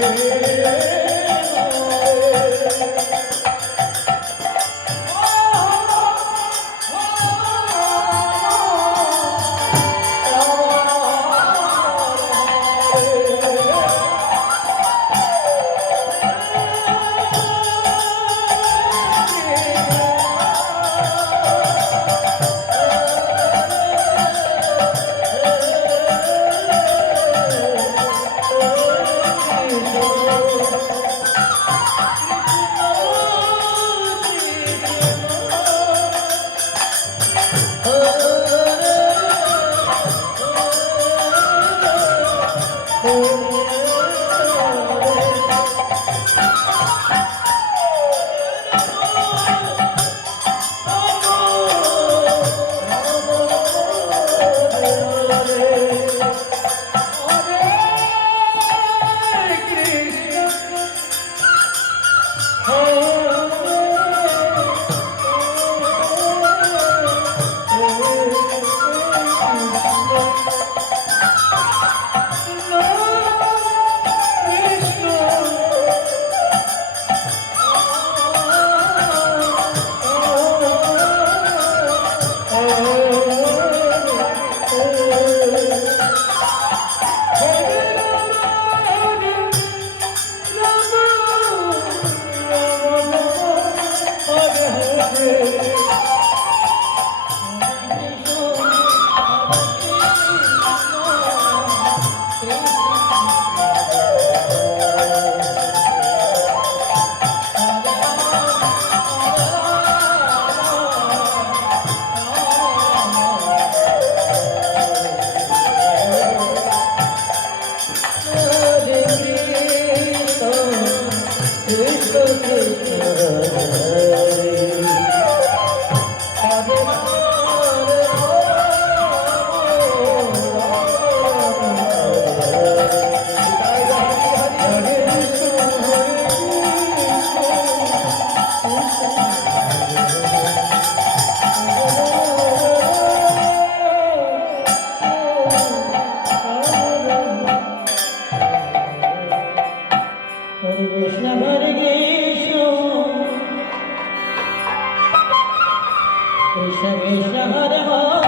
হে হরে Krishna Krishna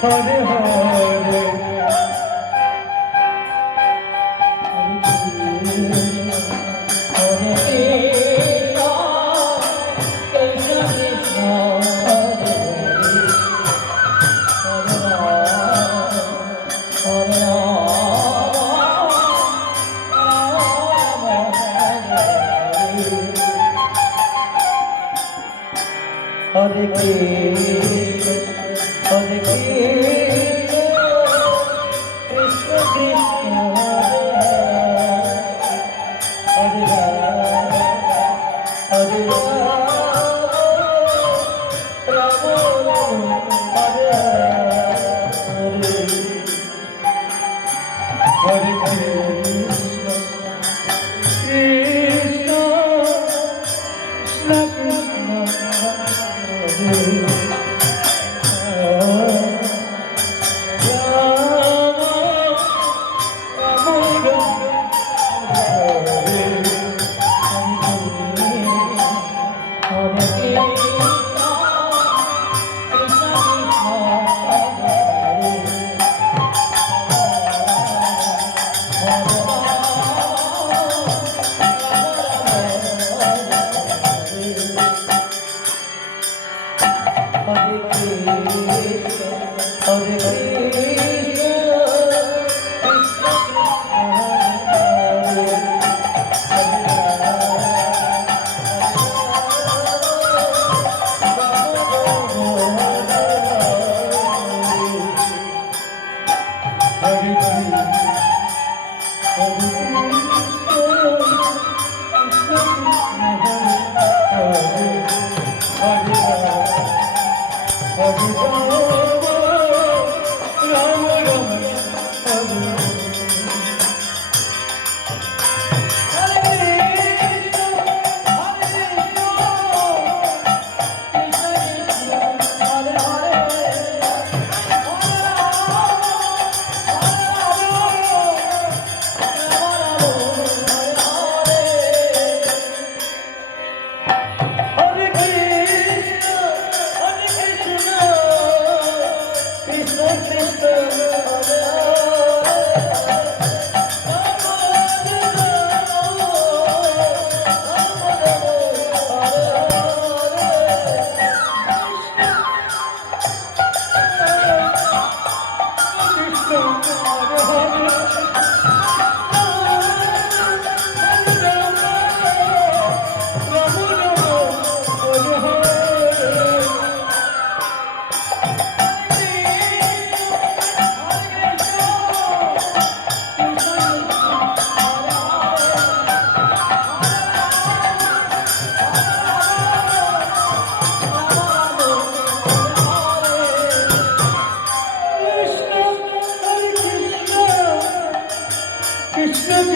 হরে Krishna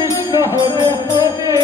Krishna Hare Hare.